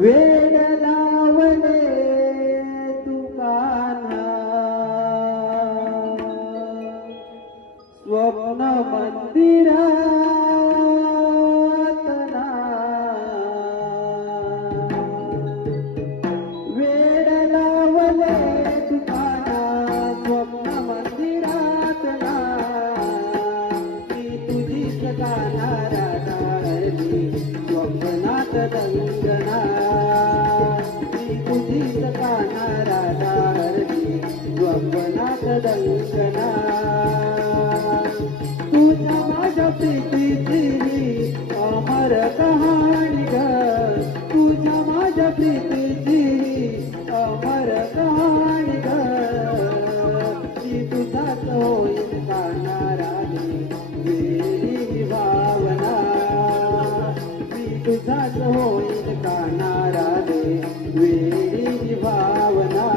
वेड लावले तुकाना स्वप्न मंदिरातना वेड लावले तुकाना स्वप्न मंदिरातना मी तुझीच गाणार स्वप्नात दंगना तुझीच स्वप्नात तुझ्या माझ्या ती होईल कानारा दे वेळी भावना.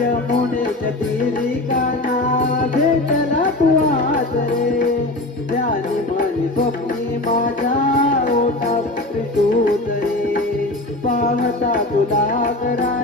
यमुनेच्या तिरी काना भेटला तू आज रे. ज्ञानी म्हणी स्वप्नी माझ्या ओटा तूच रे. पाहता तुला कराने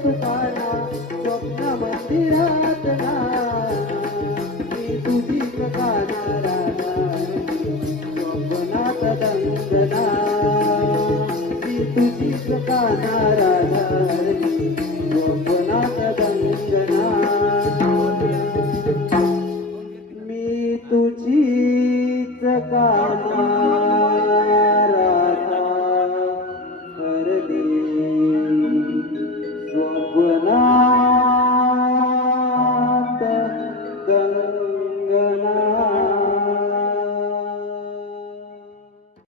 लावले तुकाना स्वप्न मंदिरात मी तुझीच कानारा स्वप्नात दंगना मी तुझीच कानारा स्वप्नात मी